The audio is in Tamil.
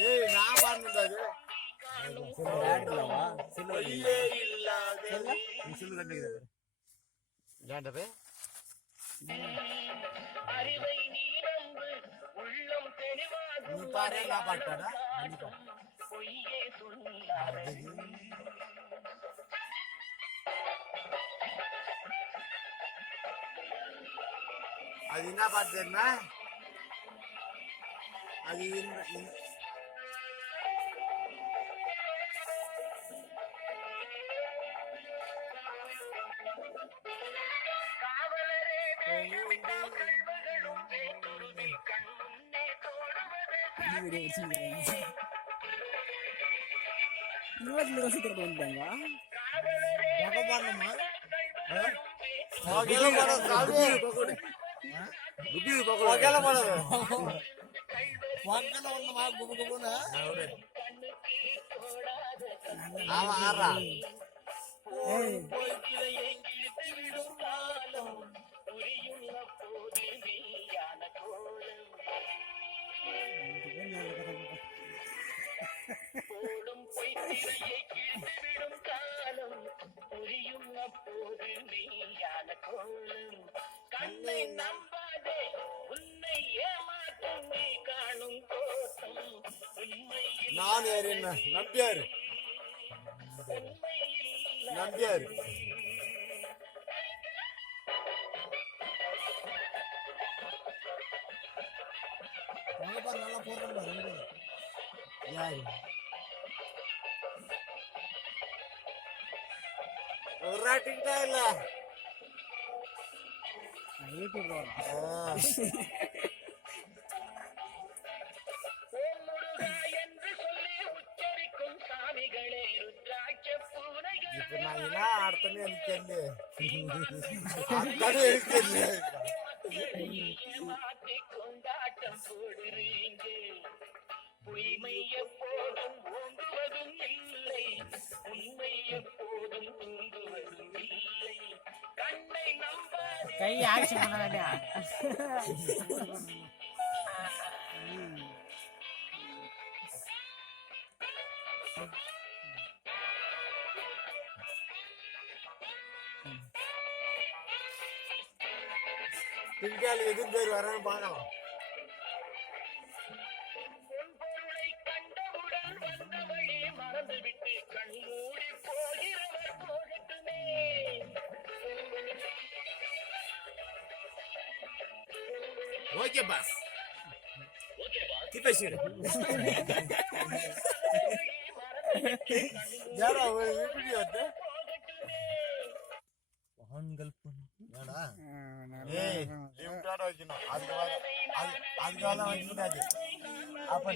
ஏய் நான் பாடுனது ஆடுறவா இல்ல இல்ல சொல்லு கண்டுக்குது ஏண்டவே அறிவை நீ நம்பு உள்ளம் தெளிவாகும் நீ பாரு நான் பாட்டடா பொய்யே சொல்லாதே அது என்ன பாட்டு தெரியுமா அது கண்ணை நம்பாதே உன்னை ஏமாற்றும் நீ காணும் தோட்டம் உண்மையில் நான் யாரு என்ன நம்பியாரு நம்பியாரு நல்லா போடுறேன் யாரு ஒரு ராட்டிங்கா இல்ல யூடியூப் இப்ப நான் என்ன ஆடுத்தனே எனக்கு கொண்டாட்டம் போடுறீங்க பொய்மை எப்போதும் ஓங்குவதும் இல்லை உண்மை எப்போதும் தூங்குவதும் இல்லை கண்ணை நம்பாதே கை ஆக்ஷன் பண்ண வேண்டியா பின்கால எதிர் பேர் வரன்னு பார்க்கலாம் பொருளை கண்டவுடன் வந்த வழி மறந்துவிட்டு கண்மூடி போகிறவர் போகட்டுமே ஓகே பாஸ் பேசுகிறேன் யாரா எப்படி வந்து ஆண்கள் ஏடா ஏய் லிமிட்டோட வைக்கணும் அதுக்காக வைக்கக்கூடாது அப்ப